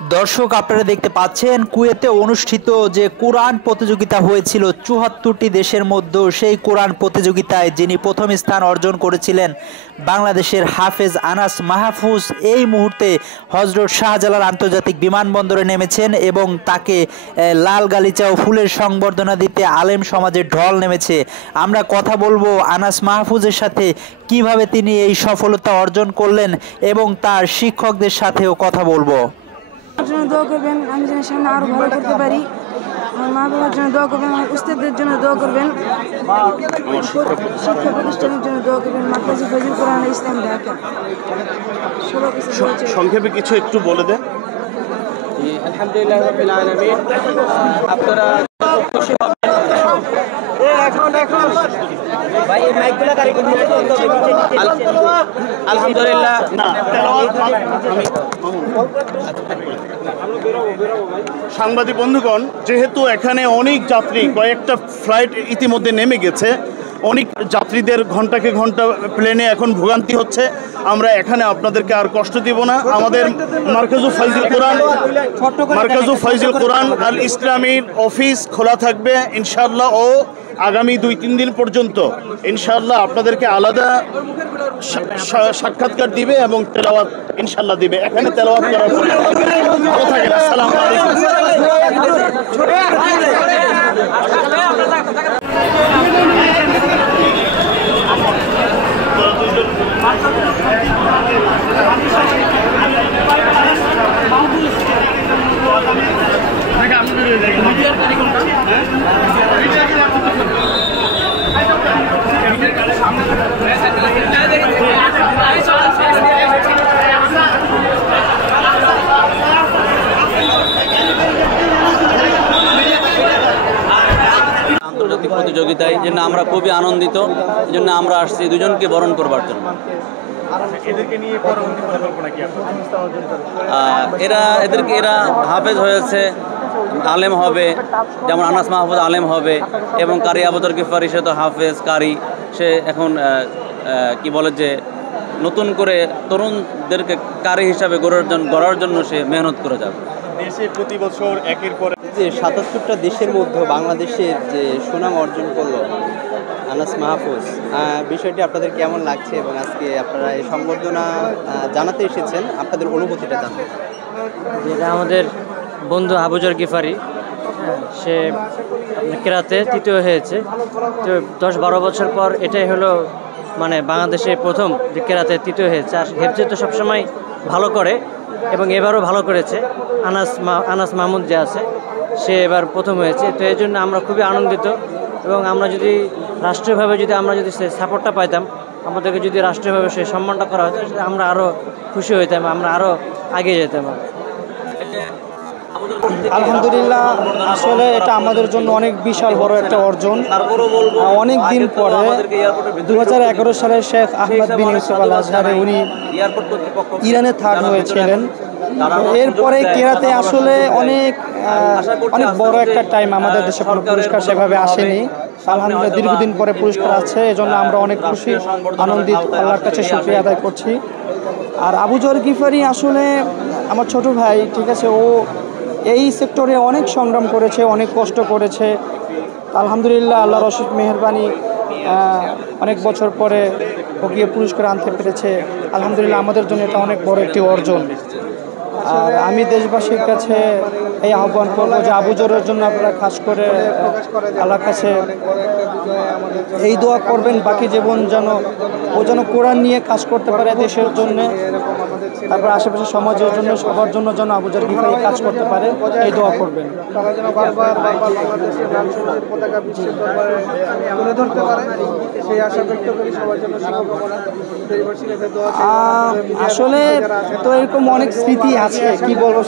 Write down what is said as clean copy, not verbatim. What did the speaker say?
দর্শক, আপনারা দেখতে পাচ্ছেন কুয়েতে অনুষ্ঠিত যে কোরআন প্রতিযোগিতা হয়েছিল ৭৪টি দেশের মধ্যে, সেই কোরআন প্রতিযোগিতায় যিনি প্রথম স্থান অর্জন করেছিলেন বাংলাদেশের হাফেজ আনাস মাহফুজ এই মুহূর্তে হজরত শাহজালাল আন্তর্জাতিক বিমানবন্দরে নেমেছেন এবং তাকে লাল গালিচা ও ফুলের সংবর্ধনা দিতে আলেম সমাজের ঢল নেমেছে। আমরা কথা বলবো আনাস মাহফুজের সাথে, কিভাবে তিনি এই সফলতা অর্জন করলেন এবং তার শিক্ষকদের সাথেও কথা বলবো। জন্য দোয়া করবেন, আমি যেন সামনে আরো ভালো করতে পারি। আমার মা বাবার জন্য দোয়া করবেন, আমার উস্তাদদের জন্য দোয়া করবেন, শিক্ষা প্রতিষ্ঠানের জন্য দোয়া করবেন। মার্কাজি ফজল কোরআন ইসলাম ঢাকা। সংক্ষেপে কিছু একটু বলে দেন। আলহামদুলিল্লাহ রাব্বিল আলামিন। আপনারা খুশি হবেন। ভাই এই মাইকগুলো কারিগর নিতে বলতে হবে। আলহামদুলিল্লাহ সাংবাদিক বন্ধুগণ, যেহেতু এখানে অনেক যাত্রী, কয়েকটা ফ্লাইট ইতিমধ্যে নেমে গেছে, অনেক যাত্রীদের ঘন্টাকে ঘন্টা প্লেনে এখন ভোগান্তি হচ্ছে, আমরা এখানে আপনাদেরকে আর কষ্ট দিব না। আমাদের মার্কাজু ফাইজুল কোরআন আল ইসলামীর অফিস খোলা থাকবে ইনশাআল্লাহ, ও আগামী ২-৩ দিন পর্যন্ত ইনশাআল্লাহ আপনাদেরকে আলাদা সাক্ষাৎকার দিবে এবং তেলাওয়াত ইনশাআল্লাহ দিবে। এখানে তেলাওয়াত করার পরে ভালো থাকেন। আসসালামু আলাইকুম। আন্তর্জাতিক প্রতিযোগিতায় জন্য আমরা খুবই আনন্দিত। এই জন্য আমরা আসছি দুজনকে বরণ করবার জন্য। এরা হাফেজ হয়েছে, আলেম হবে, যেমন আনাস মাহফুজ আলেম হবে, এবং কারি আবুদর গিফারি, সে তো হাফেজ কারি। সে এখন কি বলে যে নতুন করে তরুণদেরকে কারি হিসাবে গড়ার জন্য সে মেহনত করে যাবে। দেশে প্রতি বছর একের পর যে ৭৭টা দেশের মধ্যে বাংলাদেশের যে সুনাম অর্জন করলো আনাস মাহফুজ, বিষয়টি আপনাদের কেমন লাগছে এবং আজকে আপনারা এই সংবর্ধনা জানাতে এসেছেন, আপনাদের অনুভূতিটা জানতে। যেটা আমাদের বন্ধু আবুজর গিফারি, সে কেরাতে তৃতীয় হয়েছে। তো ১০-১২ বছর পর এটাই হলো মানে বাংলাদেশে প্রথম যে কেরাতে তৃতীয় হয়েছে। আর হেফজে তো সবসময় ভালো করে এবং এবারও ভালো করেছে। আনাস মাহমুদ যে আছে, সে এবার প্রথম হয়েছে। তো এই জন্য আমরা খুবই আনন্দিত, এবং আমরা যদি রাষ্ট্রীয়ভাবে আমরা যদি সে সাপোর্টটা পাইতাম, আমাদেরকে যদি রাষ্ট্রীয়ভাবে সেই সম্মানটা করা হতো, আমরা আরও খুশি হইতাম, আমরা আরও এগিয়ে যেতাম। আলহামদুলিল্লাহ, আসলে এটা আমাদের জন্য অনেক বিশাল বড় একটা অর্জন। অনেক দিন পরে ২০১১ সালে শেখ আহমদ বিন ইউসুফ আল আজহারে উনি ইরানে থার্ড হয়েছিলেন। এরপরে কেরাতে আসলে অনেক বড় একটা টাইম, আমাদের দেশে কোনো পুরস্কার সেভাবে আসেনি। আলহামদুলিল্লাহ দীর্ঘদিন পরে পুরস্কার আছে, এজন্য আমরা অনেক খুশি, আনন্দিত, আল্লাহর কাছে শুকরিয়া আদায় করছি। আর আবুজর গিফারি আসলে আমার ছোট ভাই, ঠিক আছে, ও এই সেক্টরে অনেক সংগ্রাম করেছে, অনেক কষ্ট করেছে। আলহামদুলিল্লাহ আল্লাহর অশেষ মেহেরবানি, অনেক বছর পরে ওকে পুরস্কার আনতে পেরেছে। আলহামদুলিল্লাহ আমাদের জন্য এটা অনেক বড় একটি অর্জন। আর আমি দেশবাসীর কাছে এই আহ্বান করবো যে আবুজরের জন্য আপনারা খাস করে আল্লাহর কাছে এই দোয়া করবেন, বাকি জীবন ও যেন কোরআন নিয়ে কাজ করতে পারে দেশের জন্য, তারপর আশেপাশে সমাজের জন্য, সবার জন্য যেন আবুজর গিফারি কাজ করতে পারে, এই দোয়া করবেন। আসলে তো এরকম অনেক স্মৃতি আছে, কি বলবো।